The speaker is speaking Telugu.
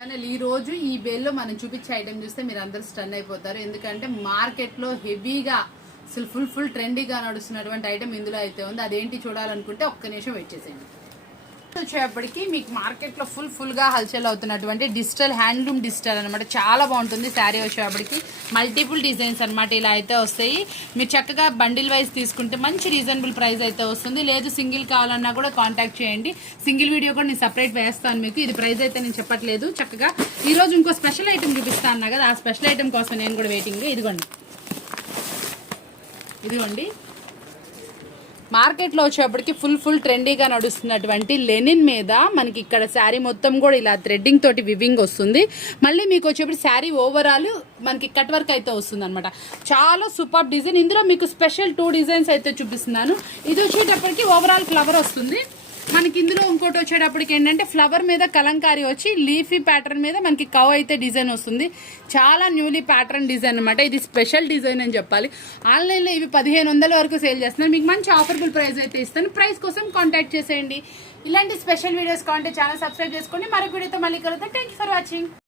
ఛానల్ ఈ రోజు ఈ బేల్లో మనం చూపించే ఐటెం చూస్తే మీరు అందరు స్టన్ అయిపోతారు. ఎందుకంటే మార్కెట్లో హెవీగా అసలు ఫుల్ ఫుల్ ట్రెండీగా నడుస్తున్నటువంటి ఐటమ్ ఇందులో అయితే ఉంది. అదేంటి చూడాలనుకుంటే ఒక్క నిమిషం వెయిట్ చేసేయండి. వచ్చేప్పటికి మీకు మార్కెట్లో ఫుల్ ఫుల్గా హల్చల్ అవుతున్నటువంటి డిజిటల్ హ్యాండ్లూమ్ డిజిటల్ అనమాట చాలా బాగుంటుంది శారీ వచ్చేప్పటికి. మల్టిపుల్ డిజైన్స్ అనమాట ఇలా అయితే వస్తాయి. మీరు చక్కగా బండిల్ వైజ్ తీసుకుంటే మంచి రీజనబుల్ ప్రైస్ అయితే వస్తుంది. లేదు సింగిల్ కావాలన్నా కూడా కాంటాక్ట్ చేయండి. సింగిల్ వీడియో కూడా నేను సపరేట్ వేస్తాను మీకు. ఇది ప్రైస్ అయితే నేను చెప్పట్లేదు. చక్కగా ఈరోజు ఇంకో స్పెషల్ ఐటమ్ చూపిస్తాను అన్నా కదా. ఆ స్పెషల్ ఐటెం కోసం నేను కూడా వెయిటింగ్ ఇదిగోండి. ఇదిగోండి. మార్కెట్లో వచ్చేప్పటికి ఫుల్ ఫుల్ ట్రెండీగా నడుస్తున్నటువంటి లెనిన్ మీద మనకి ఇక్కడ శారీ మొత్తం కూడా ఇలా థ్రెడ్డింగ్ తోటి వివింగ్ వస్తుంది. మళ్ళీ మీకు వచ్చేప్పుడు శారీ ఓవరాల్ మనకి కట్ వర్క్ అయితే వస్తుంది అనమాట చాలా సూపర్ డిజైన్ ఇందులో మీకు స్పెషల్ టూ డిజైన్స్ అయితే చూపిస్తున్నాను. ఇది వచ్చేటప్పటికి ఓవరాల్ ఫ్లవర్ వస్తుంది. మనకి ఇందులో ఇంకోటి వచ్చేటప్పటికి ఏంటంటే ఫ్లవర్ మీద కలంకారీ వచ్చి లీఫీ ప్యాటర్న్ మీద మనకి కవ్ అయితే డిజైన్ వస్తుంది. చాలా న్యూలీ ప్యాటర్న్ డిజైన్ అనమాట ఇది స్పెషల్ డిజైన్ అని చెప్పాలి. ఆన్లైన్లో ఇవి పదిహేను వందల వరకు సేల్ చేస్తున్నాను మీకు మంచి ఆఫర్బుల్ ప్రైస్ అయితే ఇస్తాను. ప్రైస్ కోసం కాంటాక్ట్ చేసేయండి. ఇలాంటి స్పెషల్ వీడియోస్ కావాలంటే ఛానల్ సబ్స్క్రైబ్ చేసుకోండి. మరొక వీడియోతో మళ్ళీ కలుగుతాం థ్యాంక్ ఫర్ వాచింగ్